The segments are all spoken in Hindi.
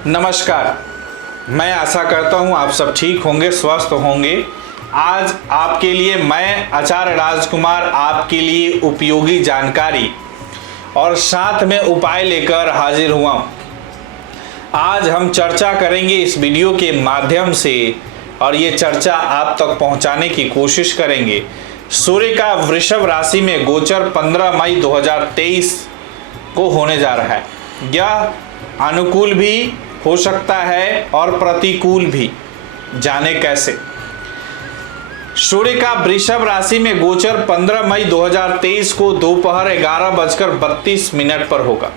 नमस्कार। मैं आशा करता हूं आप सब ठीक होंगे, स्वस्थ होंगे। आज आपके लिए मैं आचार्य राजकुमार आपके लिए उपयोगी जानकारी और साथ में उपाय लेकर हाजिर हुआ हूं। आज हम चर्चा करेंगे इस वीडियो के माध्यम से और ये चर्चा आप तक पहुंचाने की कोशिश करेंगे। सूर्य का वृषभ राशि में गोचर 15 मई 2023 को होने जा रहा है। यह अनुकूल भी हो सकता है और प्रतिकूल भी। जाने कैसे। सूर्य का वृषभ राशि में गोचर 15 मई 2023 को दोपहर 11:32 पर होगा।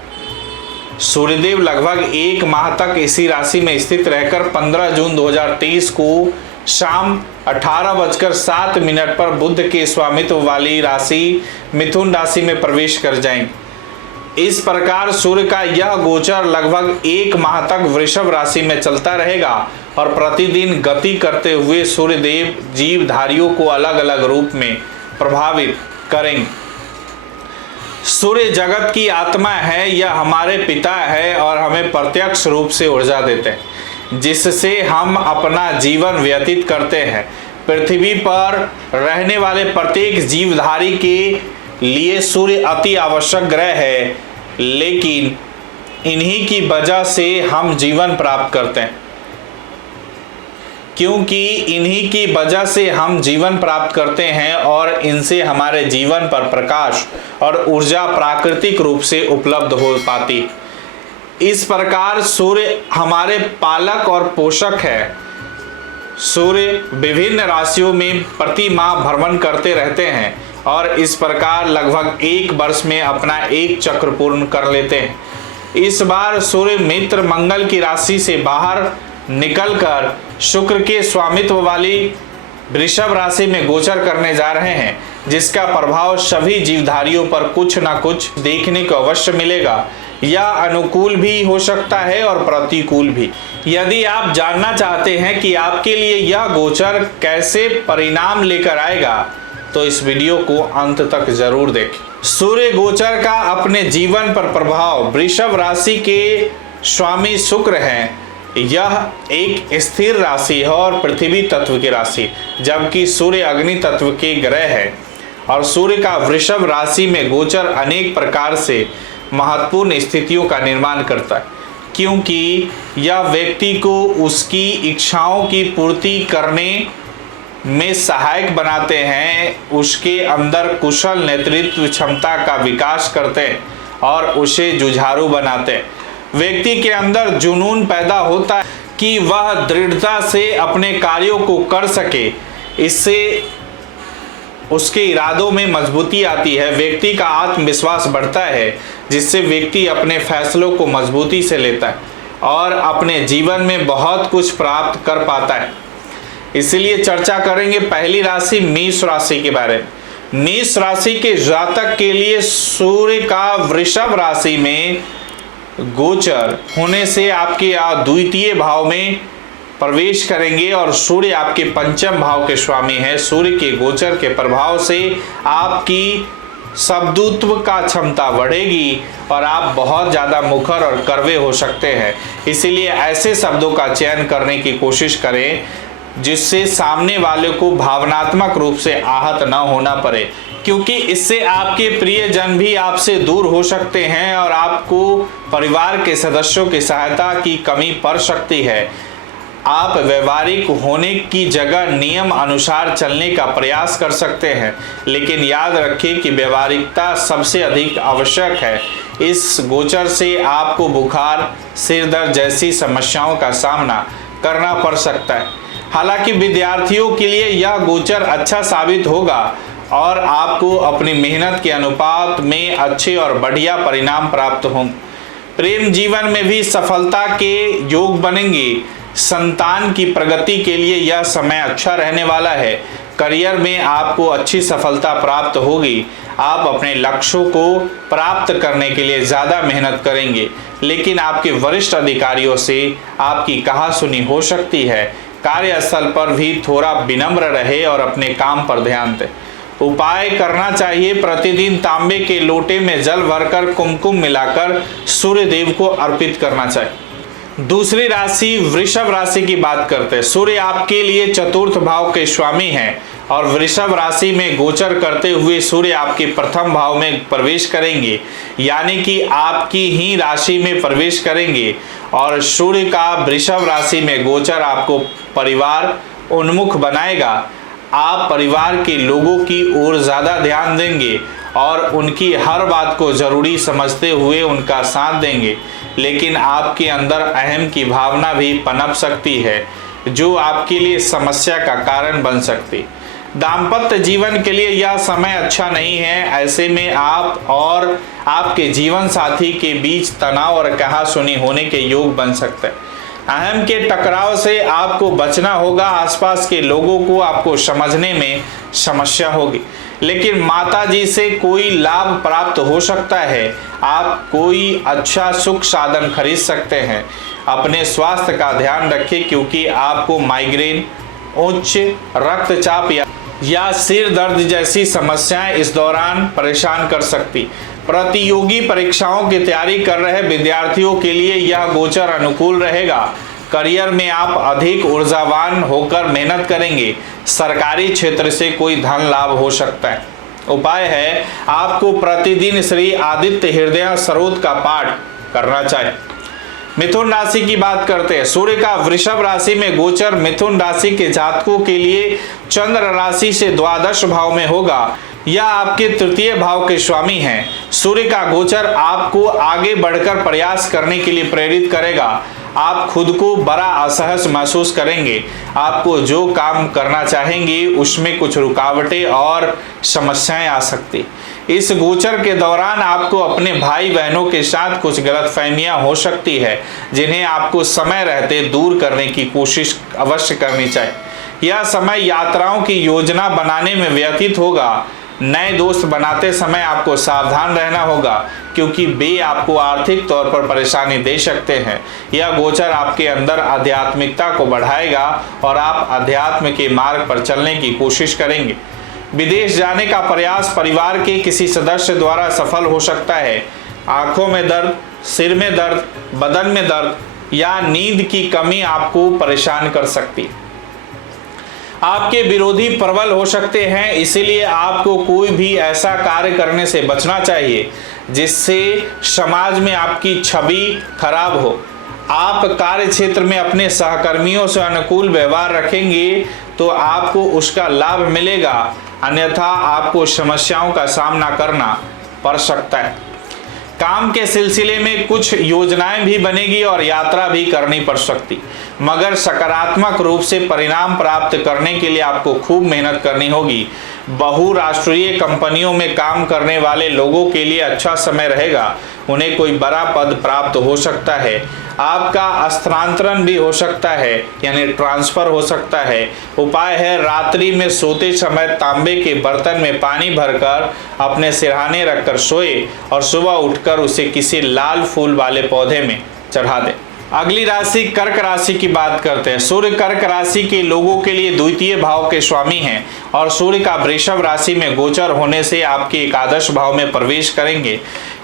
सूर्यदेव लगभग एक माह तक इसी राशि में स्थित रहकर 15 जून 2023 को शाम 18:07 पर बुध के स्वामित्व वाली राशि मिथुन राशि में प्रवेश कर जाएंगे। इस प्रकार सूर्य का यह गोचर लगभग एक माह तक वृषभ राशि में चलता रहेगा और प्रतिदिन गति करते हुए सूर्यदेव जीवधारियों को अलग अलग रूप में प्रभावित करेंगे। सूर्य जगत की आत्मा है, यह हमारे पिता है और हमें प्रत्यक्ष रूप से ऊर्जा देते हैं जिससे हम अपना जीवन व्यतीत करते हैं। पृथ्वी पर रहने वाले प्रत्येक जीवधारी के लिए सूर्य अति आवश्यक ग्रह है, लेकिन इन्हीं की वजह से हम जीवन प्राप्त करते हैं। क्योंकि इन्हीं की वजह से हम जीवन प्राप्त करते हैं और इनसे हमारे जीवन पर प्रकाश और ऊर्जा प्राकृतिक रूप से उपलब्ध हो पाती। इस प्रकार सूर्य हमारे पालक और पोषक है। सूर्य विभिन्न राशियों में प्रति माह भ्रमण करते रहते हैं और इस प्रकार लगभग एक वर्ष में अपना एक चक्र पूर्ण कर लेते हैं। इस बार सूर्य मित्र मंगल की राशि से बाहर निकलकर शुक्र के स्वामित्व वाली वृषभ राशि में गोचर करने जा रहे हैं, जिसका प्रभाव सभी जीवधारियों पर कुछ न कुछ देखने को अवश्य मिलेगा। यह अनुकूल भी हो सकता है और प्रतिकूल भी। यदि आप जानना चाहते हैं कि आपके लिए यह गोचर कैसे परिणाम लेकर आएगा तो इस वीडियो को अंत तक जरूर देखें। सूर्य गोचर का अपने जीवन पर प्रभाव। वृषभ राशि के स्वामी शुक्र हैं। यह एक स्थिर राशि है और पृथ्वी तत्व की राशि, जबकि सूर्य अग्नि तत्व के ग्रह है। और सूर्य का वृषभ राशि में गोचर अनेक प्रकार से महत्वपूर्ण स्थितियों का निर्माण करता है, क्योंकि यह व्यक्ति को उसकी इच्छाओं की पूर्ति करने में सहायक बनाते हैं, उसके अंदर कुशल नेतृत्व क्षमता का विकास करते हैं और उसे जुझारू बनाते हैं। व्यक्ति के अंदर जुनून पैदा होता है कि वह दृढ़ता से अपने कार्यों को कर सके। इससे उसके इरादों में मजबूती आती है। व्यक्ति का आत्मविश्वास बढ़ता है, जिससे व्यक्ति अपने फैसलों को मजबूती से लेता है और अपने जीवन में बहुत कुछ प्राप्त कर पाता है। इसलिए चर्चा करेंगे पहली राशि मेष राशि के बारे में। मेष राशि के जातक के लिए सूर्य का वृषभ राशि में गोचर होने से आपके द्वितीय भाव में प्रवेश करेंगे और सूर्य आपके पंचम भाव के स्वामी हैं। सूर्य के गोचर के प्रभाव से आपकी शब्दत्व का क्षमता बढ़ेगी और आप बहुत ज़्यादा मुखर और कड़वे हो सकते हैं। इसीलिए ऐसे शब्दों का चयन करने की कोशिश करें जिससे सामने वाले को भावनात्मक रूप से आहत न होना पड़े, क्योंकि इससे आपके प्रियजन भी आपसे दूर हो सकते हैं और आपको परिवार के सदस्यों की सहायता की कमी पड़ सकती है। आप व्यवहारिक होने की जगह नियम अनुसार चलने का प्रयास कर सकते हैं, लेकिन याद रखें कि व्यवहारिकता सबसे अधिक आवश्यक है। इस गोचर से आपको बुखार, सिर दर्द जैसी समस्याओं का सामना करना पड़ सकता है। हालांकि विद्यार्थियों के लिए यह गोचर अच्छा साबित होगा और आपको अपनी मेहनत के अनुपात में अच्छे और बढ़िया परिणाम प्राप्त होंगे। प्रेम जीवन में भी सफलता के योग बनेंगे। संतान की प्रगति के लिए यह समय अच्छा रहने वाला है। करियर में आपको अच्छी सफलता प्राप्त होगी। आप अपने लक्ष्यों को प्राप्त करने के लिए ज़्यादा मेहनत करेंगे, लेकिन आपके वरिष्ठ अधिकारियों से आपकी कहासुनी हो सकती है। कार्यस्थल पर भी थोड़ा विनम्र रहे और अपने काम पर ध्यान दें। उपाय करना चाहिए, प्रतिदिन तांबे के लोटे में जल भरकर कुमकुम मिलाकर सूर्य देव को अर्पित करना चाहिए। दूसरी राशि वृषभ राशि की बात करते हैं। सूर्य आपके लिए चतुर्थ भाव के स्वामी हैं और वृषभ राशि में गोचर करते हुए सूर्य आपके प्रथम भाव में प्रवेश करेंगे, यानी कि आपकी ही राशि में प्रवेश करेंगे। और सूर्य का वृषभ राशि में गोचर आपको परिवार उन्मुख बनाएगा। आप परिवार के लोगों की ओर ज़्यादा ध्यान देंगे और उनकी हर बात को ज़रूरी समझते हुए उनका साथ देंगे, लेकिन आपके अंदर अहम की भावना भी पनप सकती है जो आपके लिए समस्या का कारण बन सकती। दाम्पत्य जीवन के लिए यह समय अच्छा नहीं है। ऐसे में आप और आपके जीवन साथी के बीच तनाव और कहासुनी होने के योग बन सकते हैं। अहम के टकराव से आपको बचना होगा। आसपास के लोगों को आपको समझने में समस्या होगी, लेकिन माता जी से कोई लाभ प्राप्त हो सकता है। आप कोई अच्छा सुख साधन खरीद सकते हैं। अपने स्वास्थ्य का ध्यान रखें, क्योंकि आपको माइग्रेन, उच्च रक्तचाप या सिर दर्द जैसी समस्याएं इस दौरान परेशान कर सकती। प्रतियोगी परीक्षाओं की तैयारी कर रहे विद्यार्थियों के लिए यह गोचर अनुकूल रहेगा। करियर में आप अधिक ऊर्जावान होकर मेहनत करेंगे। सरकारी क्षेत्र से कोई धन लाभ हो सकता है। उपाय है, आपको प्रतिदिन श्री आदित्य हृदय स्रोत का पाठ करना चाहिए। मिथुन राशि की बात करते हैं। सूर्य का वृषभ राशि में गोचर मिथुन राशि के जातकों के लिए चंद्र राशि से द्वादश भाव में होगा। यह आपके तृतीय भाव के स्वामी हैं। सूर्य का गोचर आपको आगे बढ़कर प्रयास करने के लिए प्रेरित करेगा। आप खुद को बड़ा असहज महसूस करेंगे। आपको जो काम करना चाहेंगे उसमें कुछ रुकावटें और समस्याएं आ सकती। इस गोचर के दौरान आपको अपने भाई बहनों के साथ कुछ गलतफहमियां हो सकती है, जिन्हें आपको समय रहते दूर करने की कोशिश अवश्य करनी चाहिए। यह समय यात्राओं की योजना बनाने में व्यतीत होगा। नए दोस्त बनाते समय आपको सावधान रहना होगा, क्योंकि वे आपको आर्थिक तौर पर परेशानी दे सकते हैं। यह गोचर आपके अंदर आध्यात्मिकता को बढ़ाएगा और आप अध्यात्म के मार्ग पर चलने की कोशिश करेंगे। विदेश जाने का प्रयास परिवार के किसी सदस्य द्वारा सफल हो सकता है। आंखों में दर्द, सिर में दर्द, बदन में दर्द या नींद की कमी आपको परेशान कर सकती है। आपके विरोधी प्रबल हो सकते हैं, इसीलिए आपको कोई भी ऐसा कार्य करने से बचना चाहिए जिससे समाज में आपकी छवि खराब हो। आप कार्य क्षेत्र में अपने सहकर्मियों से अनुकूल व्यवहार रखेंगे तो आपको उसका लाभ मिलेगा, अन्यथा आपको समस्याओं का सामना करना पड़ सकता है। काम के सिलसिले में कुछ योजनाएं भी बनेगी और यात्रा भी करनी पड़ सकती, मगर सकारात्मक रूप से परिणाम प्राप्त करने के लिए आपको खूब मेहनत करनी होगी। बहुराष्ट्रीय कंपनियों में काम करने वाले लोगों के लिए अच्छा समय रहेगा। उन्हें कोई बड़ा पद प्राप्त हो सकता है। आपका स्थानांतरण भी हो सकता है, यानी ट्रांसफर हो सकता है। उपाय है, रात्रि में सोते समय तांबे के बर्तन में पानी भरकर अपने सिरहाने रखकर सोए और सुबह उठकर उसे किसी लाल फूल वाले पौधे में चढ़ा दें। अगली राशि कर्क राशि की बात करते हैं। सूर्य कर्क राशि के लोगों के लिए द्वितीय भाव के स्वामी हैं और सूर्य का वृषभ राशि में गोचर होने से आपके एकादश भाव में प्रवेश करेंगे।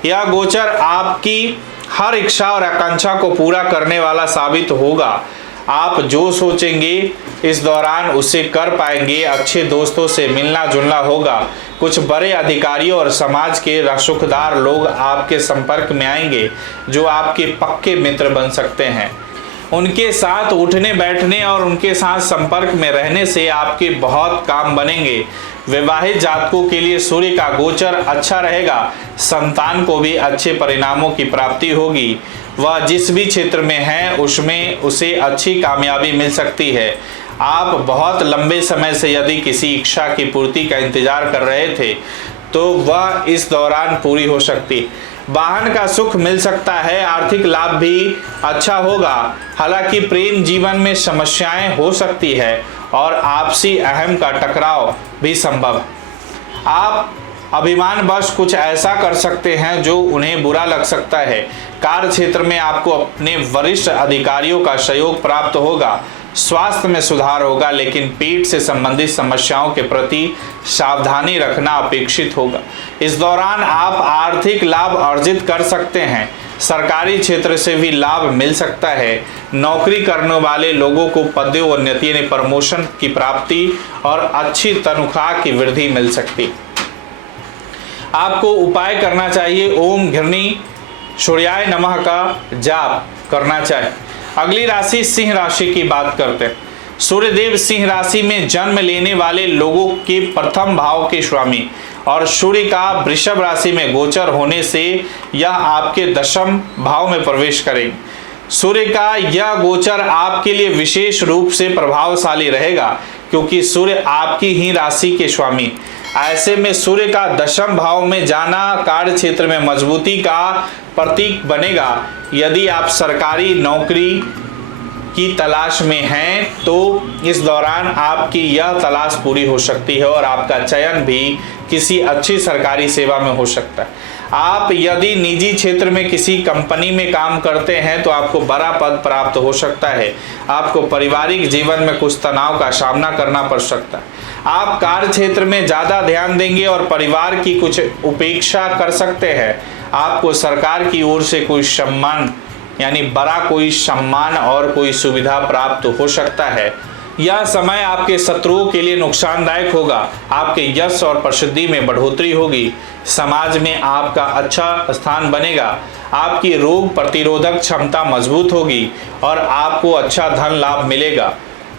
यह गोचर आपकी हर इच्छा और आकांक्षा को पूरा करने वाला साबित होगा। आप जो सोचेंगे इस दौरान उसे कर पाएंगे। अच्छे दोस्तों से मिलना जुलना होगा। कुछ बड़े अधिकारियों और समाज के सुखदार लोग आपके संपर्क में आएंगे जो आपके पक्के मित्र बन सकते हैं। उनके साथ उठने बैठने और उनके साथ संपर्क में रहने से आपके बहुत काम बनेंगे। विवाहित जातकों के लिए सूर्य का गोचर अच्छा रहेगा। संतान को भी अच्छे परिणामों की प्राप्ति होगी। वह जिस भी क्षेत्र में है उसमें उसे अच्छी कामयाबी मिल सकती है। आप बहुत लंबे समय से यदि किसी इच्छा की पूर्ति का इंतजार कर रहे थे तो वह इस दौरान पूरी हो सकती। वाहन का सुख मिल सकता है। आर्थिक लाभ भी अच्छा होगा। हालांकि प्रेम जीवन में समस्याएं हो सकती है और आपसी अहम का टकराव भी संभव। आप अभिमानवश कुछ ऐसा कर सकते हैं जो उन्हें बुरा लग सकता है। कार्य क्षेत्र में आपको अपने वरिष्ठ अधिकारियों का सहयोग प्राप्त होगा। स्वास्थ्य में सुधार होगा, लेकिन पेट से संबंधित समस्याओं के प्रति सावधानी रखना अपेक्षित होगा। इस दौरान आप आर्थिक लाभ अर्जित कर सकते हैं। सरकारी क्षेत्र से भी लाभ मिल सकता है। नौकरी करने वाले लोगों को पदोन्नति यानी प्रमोशन की प्राप्ति और अच्छी तनख्वाह की वृद्धि मिल सकती। आपको उपाय करना चाहिए, ओम घृणी सूर्याय नमः का जाप करना चाहिए। अगली राशि सिंह राशि की बात करते हैं। सूर्यदेव सिंह राशि में जन्म लेने वाले लोगों के प्रथम भाव के स्वामी और सूर्य का वृषभ राशि में गोचर होने से यह आपके दशम भाव में प्रवेश करेंगे। सूर्य का यह गोचर आपके लिए विशेष रूप से प्रभावशाली रहेगा क्योंकि सूर्य आपकी ही राशि के स्वामी। ऐसे में सूर्य का दशम भाव में जाना कार्य क्षेत्र में मजबूती का प्रतीक बनेगा। यदि आप सरकारी नौकरी की तलाश में हैं तो इस दौरान आपकी यह तलाश पूरी हो सकती है और आपका चयन भी किसी अच्छी सरकारी सेवा में हो सकता है। आप यदि निजी क्षेत्र में किसी कंपनी में काम करते हैं तो आपको बड़ा पद प्राप्त हो सकता है। आपको पारिवारिक जीवन में कुछ तनाव का सामना करना पड़ सकता है। आप कार्य क्षेत्र में ज़्यादा ध्यान देंगे और परिवार की कुछ उपेक्षा कर सकते हैं। आपको सरकार की ओर से कोई सम्मान यानी बड़ा कोई सम्मान और कोई सुविधा प्राप्त हो सकता है। यह समय आपके शत्रुओं के लिए नुकसानदायक होगा। आपके यश और प्रसिद्धि में बढ़ोतरी होगी। समाज में आपका अच्छा स्थान बनेगा। आपकी रोग प्रतिरोधक क्षमता मजबूत होगी और आपको अच्छा धन लाभ मिलेगा।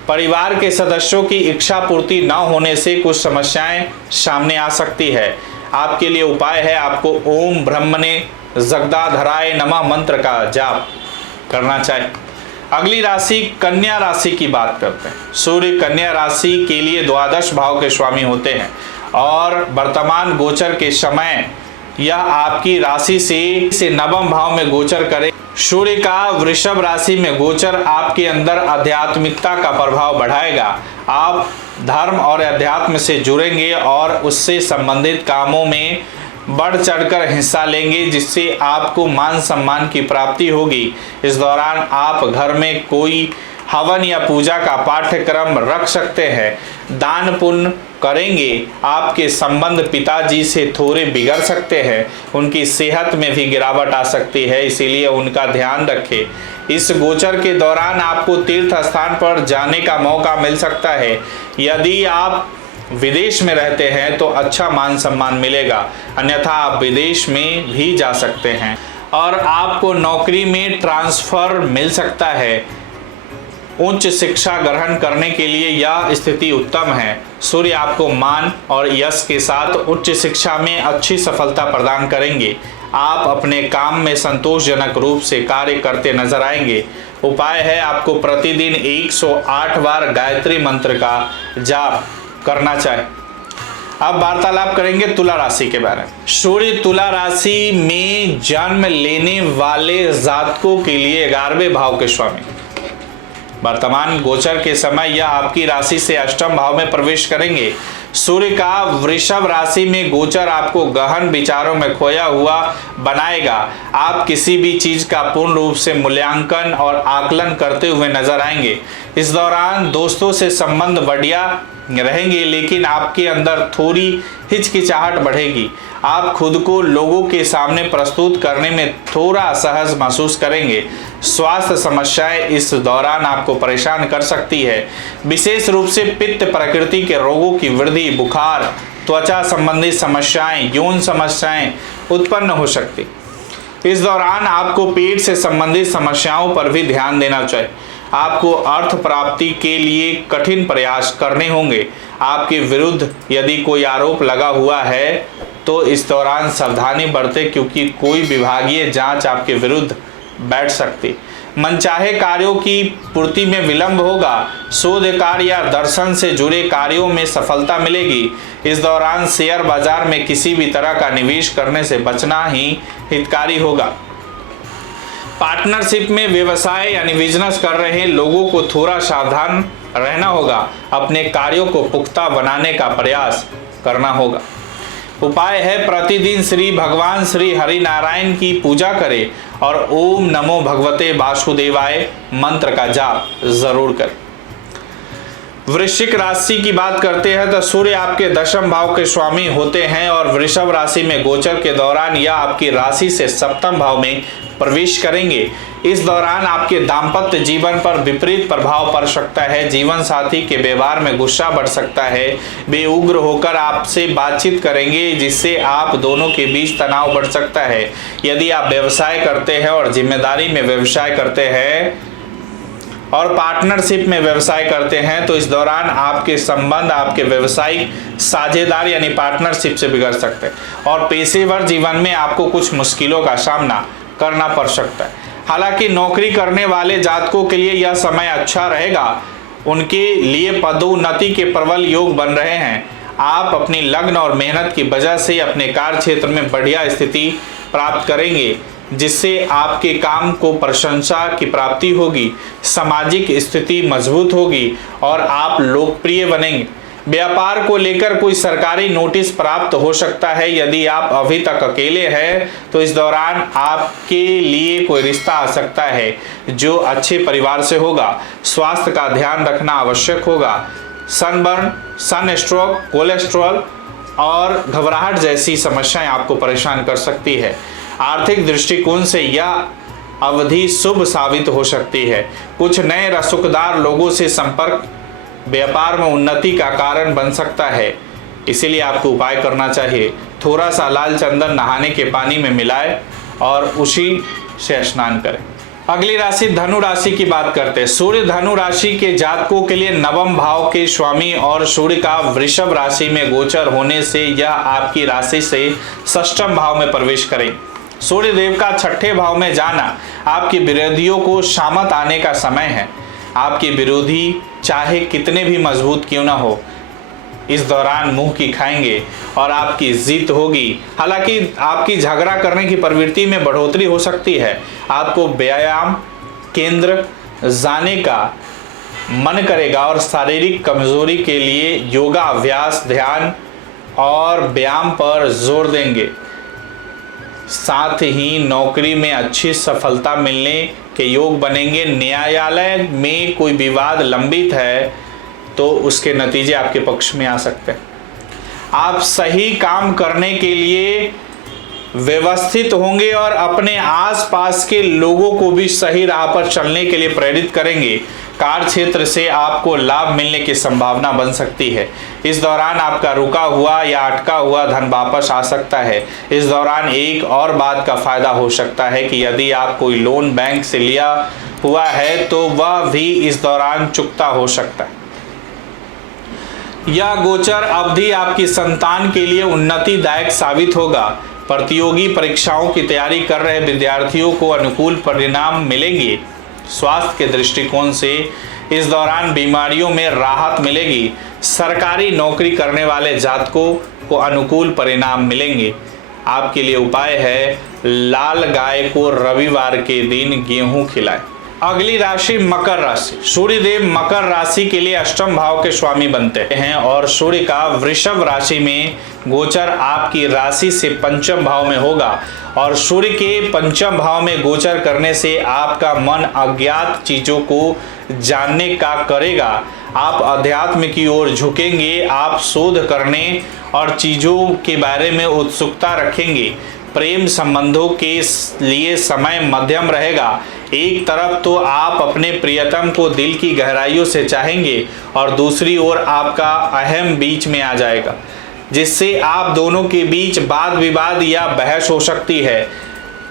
परिवार के सदस्यों की इच्छा पूर्ति न होने से कुछ समस्याएं सामने आ सकती है। आपके लिए उपाय है, आपको ओम ब्रह्मणे जगदाधराय नमः मंत्र का जाप करना चाहिए। अगली राशि कन्या राशि की बात करते हैं। सूर्य कन्या राशि के लिए द्वादश भाव के स्वामी होते हैं और वर्तमान गोचर के समय यह आपकी राशि से नवम भाव में गोचर करे। सूर्य का वृषभ राशि में गोचर आपके अंदर आध्यात्मिकता का प्रभाव बढ़ाएगा। आप धर्म और अध्यात्म से जुड़ेंगे और उससे संबंधित कामों में बढ़ चढ़कर हिस्सा लेंगे जिससे आपको मान सम्मान की प्राप्ति होगी। इस दौरान आप घर में कोई हवन या पूजा का पाठ्यक्रम रख सकते हैं। दान पुण्य करेंगे। आपके संबंध पिताजी से थोड़े बिगड़ सकते हैं। उनकी सेहत में भी गिरावट आ सकती है, इसीलिए उनका ध्यान रखें। इस गोचर के दौरान आपको तीर्थ स्थान पर जाने का मौका मिल सकता है। यदि आप विदेश में रहते हैं तो अच्छा मान सम्मान मिलेगा, अन्यथा आप विदेश में भी जा सकते हैं और आपको नौकरी में ट्रांसफर मिल सकता है। उच्च शिक्षा ग्रहण करने के लिए यह स्थिति उत्तम है। सूर्य आपको मान और यश के साथ उच्च शिक्षा में अच्छी सफलता प्रदान करेंगे। आप अपने काम में संतोषजनक रूप से कार्य करते नजर आएंगे। उपाय है, आपको प्रतिदिन 108 बार गायत्री मंत्र का जाप करना चाहिए। अब वार्तालाप करेंगे तुला राशि के बारे में। सूर्य तुला राशि में जन्म लेने वाले जातकों के लिए 11वें भाव के स्वामी। वर्तमान गोचर के समय यह आपकी राशि से अष्टम भाव में प्रवेश करेंगे। सूर्य का वृषभ राशि में गोचर आपको गहन विचारों में खोया हुआ बनाएगा। आप किसी भी चीज का पूर्ण रूप से मूल्यांकन और आकलन करते हुए नजर आएंगे। इस दौरान दोस्तों से संबंध बढ़िया रहेंगे, लेकिन आपके अंदर थोड़ी हिचकिचाहट बढ़ेगी। आप खुद को लोगों के सामने प्रस्तुत करने में थोड़ा असहज महसूस करेंगे। स्वास्थ्य समस्याएं इस दौरान आपको परेशान कर सकती है। विशेष रूप से पित्त प्रकृति के रोगों की वृद्धि, बुखार, त्वचा संबंधी समस्याएं, यौन समस्याएं उत्पन्न हो सकती। इस दौरान आपको पेट से संबंधित समस्याओं पर भी ध्यान देना चाहिए। आपको अर्थ प्राप्ति के लिए कठिन प्रयास करने होंगे। आपके विरुद्ध यदि कोई आरोप लगा हुआ है तो इस दौरान सावधानी बरतें, क्योंकि कोई विभागीय जांच आपके विरुद्ध बैठ सकती। मनचाहे कार्यों की पूर्ति में विलंब होगा। शोध कार्य या दर्शन से जुड़े कार्यों में सफलता मिलेगी। इस दौरान शेयर बाजार में किसी भी तरह का निवेश करने से बचना ही हितकारी होगा। पार्टनरशिप में व्यवसाय यानी बिजनेस कर रहे लोगों को थोड़ा सावधान रहना होगा। अपने कार्यों को पुख्ता बनाने का प्रयास करना होगा। उपाय है, प्रतिदिन श्री भगवान श्री हरि नारायण की पूजा करें और ओम नमो भगवते वासुदेवाय मंत्र का जाप जरूर करें। वृश्चिक राशि की बात करते हैं तो सूर्य आपके दशम भाव के स्वामी होते हैं और वृषभ राशि में गोचर के दौरान या आपकी राशि से सप्तम भाव में प्रवेश करेंगे। इस दौरान आपके दाम्पत्य जीवन पर विपरीत प्रभाव पड़ सकता है। जीवन साथी के व्यवहार में गुस्सा बढ़ सकता है। वे उग्र होकर आपसे बातचीत करेंगे जिससे आप दोनों के बीच तनाव बढ़ सकता है। यदि आप व्यवसाय करते हैं और जिम्मेदारी में व्यवसाय करते हैं और पार्टनरशिप में व्यवसाय करते हैं तो इस दौरान आपके संबंध आपके व्यवसायिक साझेदार यानी पार्टनरशिप से बिगड़ सकते हैं और पेशेवर जीवन में आपको कुछ मुश्किलों का सामना करना पड़ सकता है। हालांकि नौकरी करने वाले जातकों के लिए यह समय अच्छा रहेगा। उनके लिए पदोन्नति के प्रबल योग बन रहे हैं। आप अपनी लगन और मेहनत की वजह से अपने कार्य क्षेत्र में बढ़िया स्थिति प्राप्त करेंगे जिससे आपके काम को प्रशंसा की प्राप्ति होगी। सामाजिक स्थिति मजबूत होगी और आप लोकप्रिय बनेंगे। व्यापार को लेकर कोई सरकारी नोटिस प्राप्त हो सकता है। यदि आप अभी तक अकेले हैं तो इस दौरान आपके लिए कोई रिश्ता आ सकता है जो अच्छे परिवार से होगा। स्वास्थ्य का ध्यान रखना आवश्यक होगा। सनबर्न, सन स्ट्रोक, कोलेस्ट्रॉल और घबराहट जैसी समस्याएं आपको परेशान कर सकती है। आर्थिक दृष्टिकोण से यह अवधि शुभ साबित हो सकती है। कुछ नए रसूखदार लोगों से संपर्क व्यापार में उन्नति का कारण बन सकता है। इसीलिए आपको उपाय करना चाहिए। थोड़ा सा लाल चंदन नहाने के पानी में मिलाएं और उसी से स्नान करें। अगली राशि धनु राशि की बात करते हैं। सूर्य धनु राशि के जातकों के लिए नवम भाव के स्वामी और सूर्य का वृषभ राशि में गोचर होने से यह आपकी राशि से षष्ठम भाव में प्रवेश करें। सूर्य देव का छठे भाव में जाना आपके विरोधियों को शामत आने का समय है। आपके विरोधी चाहे कितने भी मजबूत क्यों ना हो इस दौरान मुंह की खाएंगे और आपकी जीत होगी। हालांकि आपकी झगड़ा करने की प्रवृत्ति में बढ़ोतरी हो सकती है। आपको व्यायाम केंद्र जाने का मन करेगा और शारीरिक कमजोरी के लिए योगा अभ्यास ध्यान और व्यायाम पर जोर देंगे। साथ ही नौकरी में अच्छी सफलता मिलने के योग बनेंगे। न्यायालय में कोई विवाद लंबित है तो उसके नतीजे आपके पक्ष में आ सकते हैं। आप सही काम करने के लिए व्यवस्थित होंगे और अपने आसपास के लोगों को भी सही राह पर चलने के लिए प्रेरित करेंगे। कार्य क्षेत्र से आपको लाभ मिलने की संभावना बन सकती है। इस दौरान आपका रुका हुआ या अटका हुआ धन वापस आ सकता है। इस दौरान एक और बात का फायदा हो सकता है कि यदि आप कोई लोन बैंक से लिया हुआ है तो वह भी इस दौरान चुकता हो सकता है। यह गोचर अवधि आपकी संतान के लिए उन्नतिदायक साबित होगा। प्रतियोगी परीक्षाओं की तैयारी कर रहे विद्यार्थियों को अनुकूल परिणाम मिलेंगे। स्वास्थ्य के दृष्टिकोण से इस दौरान बीमारियों में राहत मिलेगी। सरकारी नौकरी करने वाले जातकों को अनुकूल परिणाम मिलेंगे। आपके लिए उपाय है लाल गाय को रविवार के दिन गेहूं खिलाएं। अगली राशि मकर राशि। सूर्य देव मकर राशि के लिए अष्टम भाव के स्वामी बनते हैं और सूर्य का वृषभ राशि में गोचर आपकी राशि से पंचम भाव में होगा और सूर्य के पंचम भाव में गोचर करने से आपका मन अज्ञात चीजों को जानने का करेगा। आप अध्यात्म की ओर झुकेंगे। आप शोध करने और चीजों के बारे में उत्सुकता रखेंगे। प्रेम संबंधों के लिए समय मध्यम रहेगा। एक तरफ तो आप अपने प्रियतम को दिल की गहराइयों से चाहेंगे और दूसरी ओर आपका अहम बीच में आ जाएगा जिससे आप दोनों के बीच वाद विवाद या बहस हो सकती है।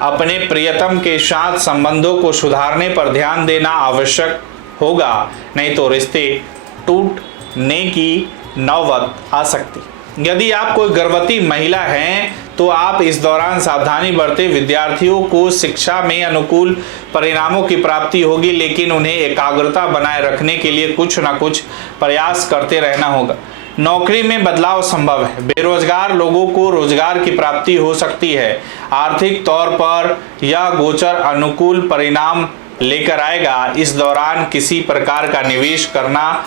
अपने प्रियतम के साथ संबंधों को सुधारने पर ध्यान देना आवश्यक होगा, नहीं तो रिश्ते टूटने की नौबत आ सकती। यदि आप कोई गर्भवती महिला हैं तो आप इस दौरान सावधानी बरतें। विद्यार्थियों को शिक्षा में अनुकूल परिणामों की प्राप्ति होगी लेकिन उन्हें एकाग्रता बनाए रखने के लिए कुछ न कुछ प्रयास करते रहना होगा। नौकरी में बदलाव संभव है। बेरोजगार लोगों को रोजगार की प्राप्ति हो सकती है। आर्थिक तौर पर यह गोचर अनुकूल परिणाम लेकर आएगा। इस दौरान किसी प्रकार का निवेश करना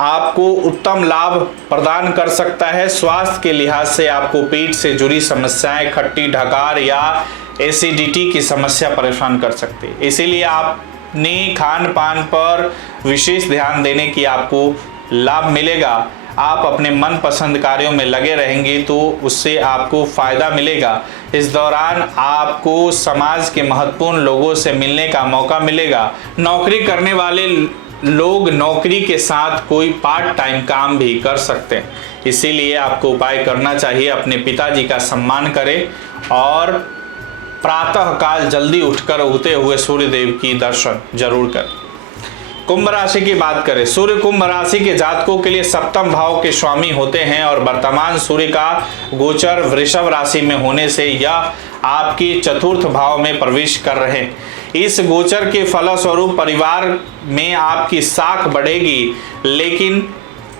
आपको उत्तम लाभ प्रदान कर सकता है। स्वास्थ्य के लिहाज से आपको पेट से जुड़ी समस्याएं, खट्टी ढकार या एसिडिटी की समस्या परेशान कर सकती है। इसीलिए आपने खान पान पर विशेष ध्यान देने की आपको लाभ मिलेगा। आप अपने मनपसंद कार्यों में लगे रहेंगे तो उससे आपको फ़ायदा मिलेगा। इस दौरान आपको समाज के महत्वपूर्ण लोगों से मिलने का मौका मिलेगा। नौकरी करने वाले लोग नौकरी के साथ कोई पार्ट टाइम काम भी कर सकते हैं, इसीलिए आपको उपाय करना चाहिए। अपने पिताजी का सम्मान करें और प्रातःकाल जल्दी उठकर उगते हुए सूर्यदेव की दर्शन जरूर करें। कुंभ राशि की बात करें, सूर्य कुंभ राशि के जातकों के लिए सप्तम भाव के स्वामी होते हैं और वर्तमान सूर्य का गोचर वृषभ राशि में होने से यह आपके चतुर्थ भाव में प्रवेश कर रहे हैं। इस गोचर के फलस्वरूप परिवार में आपकी साख बढ़ेगी, लेकिन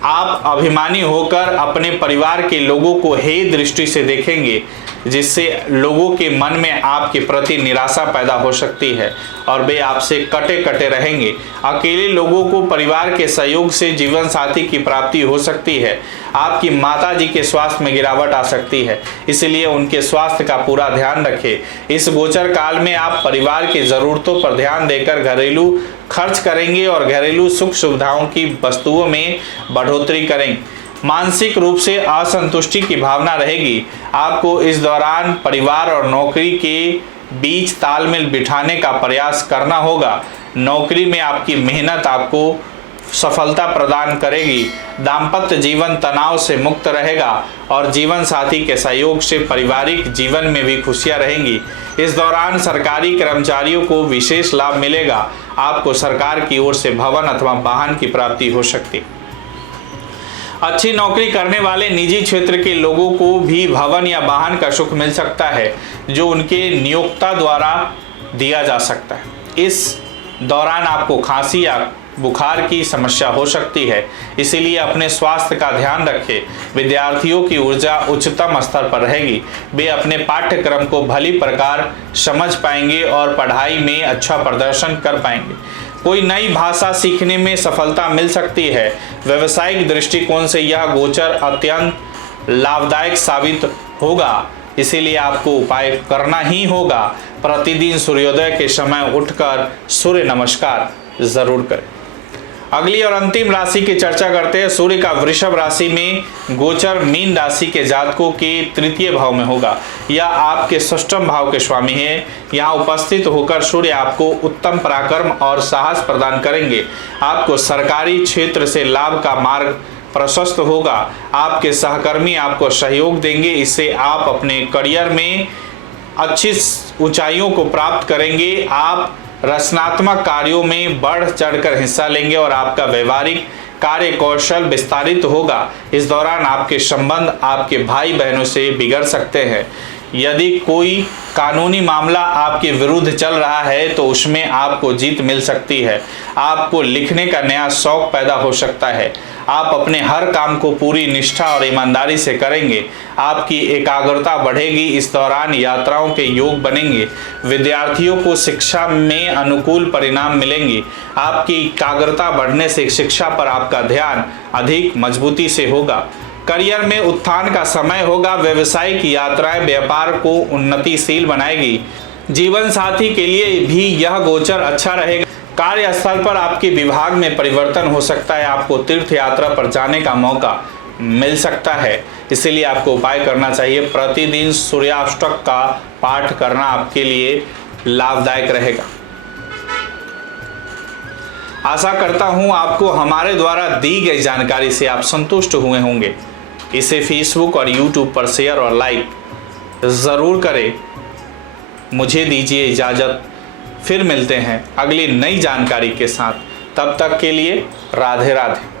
आप अभिमानी होकर अपने परिवार के लोगों को हे दृष्टि से देखेंगे, जिससे लोगों के मन में आपके प्रति निराशा पैदा हो सकती है और वे आपसे कटे कटे रहेंगे। अकेले लोगों को परिवार के सहयोग से जीवन साथी की प्राप्ति हो सकती है। आपकी माताजी के स्वास्थ्य में गिरावट आ सकती है, इसलिए उनके स्वास्थ्य का पूरा ध्यान रखें। इस गोचर काल में आप परिवार की जरूरतों पर ध्यान देकर घरेलू खर्च करेंगे और घरेलू सुख सुविधाओं की वस्तुओं में बढ़ोतरी करेंगे। मानसिक रूप से असंतुष्टि की भावना रहेगी। आपको इस दौरान परिवार और नौकरी के बीच तालमेल बिठाने का प्रयास करना होगा। नौकरी में आपकी मेहनत आपको सफलता प्रदान करेगी। दाम्पत्य जीवन तनाव से मुक्त रहेगा और जीवन साथी के सहयोग से पारिवारिक जीवन में भी खुशियां रहेंगी। इस दौरान सरकारी कर्मचारियों को विशेष लाभ मिलेगा। आपको सरकार की ओर से भवन अथवा वाहन की प्राप्ति हो सकती है। अच्छी नौकरी करने वाले निजी क्षेत्र के लोगों को भी भवन या वाहन का सुख मिल सकता है, जो उनके नियोक्ता द्वारा दिया जा सकता है। इस दौरान आपको खांसी या बुखार की समस्या हो सकती है, इसीलिए अपने स्वास्थ्य का ध्यान रखें। विद्यार्थियों की ऊर्जा उच्चतम स्तर पर रहेगी। वे अपने पाठ्यक्रम को भली प्रकार समझ पाएंगे और पढ़ाई में अच्छा प्रदर्शन कर पाएंगे। कोई नई भाषा सीखने में सफलता मिल सकती है। व्यवसायिक दृष्टिकोण से यह गोचर अत्यंत लाभदायक साबित होगा, इसीलिए आपको उपाय करना ही होगा। प्रतिदिन सूर्योदय के समय उठकर सूर्य नमस्कार जरूर करें। अगली और अंतिम राशि की चर्चा करते हैं। सूर्य का वृषभ राशि में गोचर मीन राशि के जातकों के तृतीय भाव में होगा। यह आपके षष्ठम भाव के स्वामी है। यहाँ उपस्थित होकर सूर्य आपको उत्तम पराक्रम और साहस प्रदान करेंगे। आपको सरकारी क्षेत्र से लाभ का मार्ग प्रशस्त होगा। आपके सहकर्मी आपको सहयोग देंगे, इससे आप अपने करियर में अच्छी ऊंचाइयों को प्राप्त करेंगे। आप रचनात्मक कार्यों में बढ़ चढ़कर हिस्सा लेंगे और आपका व्यवहारिक कार्य कौशल विस्तारित होगा। इस दौरान आपके संबंध आपके भाई बहनों से बिगड़ सकते हैं। यदि कोई कानूनी मामला आपके विरुद्ध चल रहा है तो उसमें आपको जीत मिल सकती है। आपको लिखने का नया शौक पैदा हो सकता है। आप अपने हर काम को पूरी निष्ठा और ईमानदारी से करेंगे। आपकी एकाग्रता बढ़ेगी। इस दौरान यात्राओं के योग बनेंगे। विद्यार्थियों को शिक्षा में अनुकूल परिणाम मिलेंगे। आपकी एकाग्रता बढ़ने से शिक्षा पर आपका ध्यान अधिक मजबूती से होगा। करियर में उत्थान का समय होगा। व्यवसायिक यात्राएं व्यापार को उन्नतिशील बनाएगी। जीवन साथी के लिए भी यह गोचर अच्छा रहेगा। कार्यस्थल पर आपके विभाग में परिवर्तन हो सकता है। आपको तीर्थ यात्रा पर जाने का मौका मिल सकता है, इसीलिए आपको उपाय करना चाहिए। प्रतिदिन सूर्याष्टक का पाठ करना आपके लिए लाभदायक रहेगा। आशा करता हूं आपको हमारे द्वारा दी गई जानकारी से आप संतुष्ट हुए होंगे। इसे फेसबुक और यूट्यूब पर शेयर और लाइक ज़रूर करें। मुझे दीजिए इजाज़त, फिर मिलते हैं अगली नई जानकारी के साथ। तब तक के लिए राधे राधे।